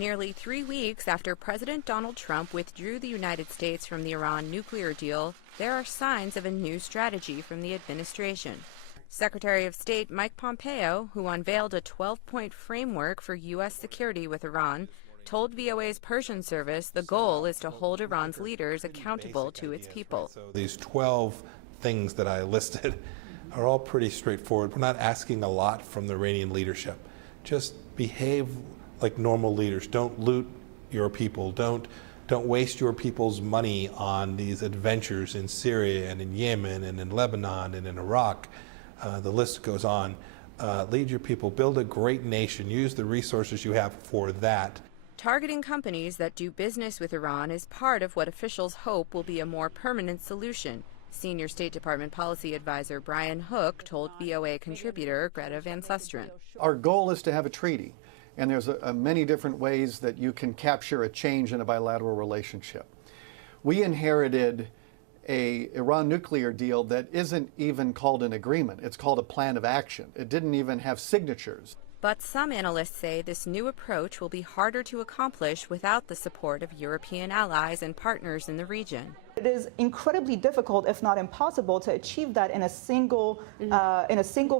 Nearly 3 weeks after President Donald Trump withdrew the United States from the Iran nuclear deal, there are signs of a new strategy from the administration. Secretary of State Mike Pompeo, who unveiled a 12-point framework for U.S. security with Iran, told VOA's Persian service the goal is to hold Iran's leaders accountable to its people. So these 12 things that I listed are all pretty straightforward. We're not asking a lot from the Iranian leadership. Just behave like normal leaders. Don't loot your people. Don't waste your people's money on these adventures in Syria and in Yemen and in Lebanon and in Iraq. The list goes on. Lead your people. Build a great nation. Use the resources you have for that. Targeting companies that do business with Iran is part of what officials hope will be a more permanent solution. Senior State Department policy advisor Brian Hook told VOA contributor Greta Van Susteren. Our goal is to have a treaty, and there's many different ways that you can capture a change in a bilateral relationship. We inherited a Iran nuclear deal that isn't even called an agreement. It's called a plan of action. It didn't even have signatures. But some analysts say this new approach will be harder to accomplish without the support of European allies and partners in the region. It is incredibly difficult, if not impossible, to achieve that in a single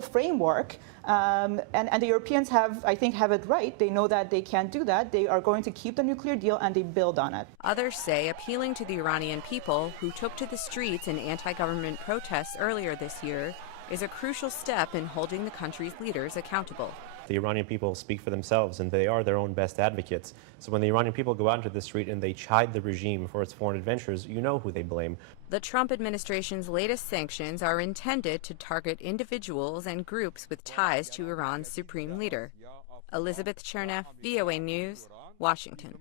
framework. And the Europeans I think, have it right. They know that they can't do that. They are going to keep the nuclear deal and they build on it. Others say appealing to the Iranian people, who took to the streets in anti-government protests earlier this year, is a crucial step in holding the country's leaders accountable. The Iranian people speak for themselves, and they are their own best advocates. So when the Iranian people go out into the street and they chide the regime for its foreign adventures, you know who they blame. The Trump administration's latest sanctions are intended to target individuals and groups with ties to Iran's supreme leader. Elizabeth Cherneff, VOA News, Washington.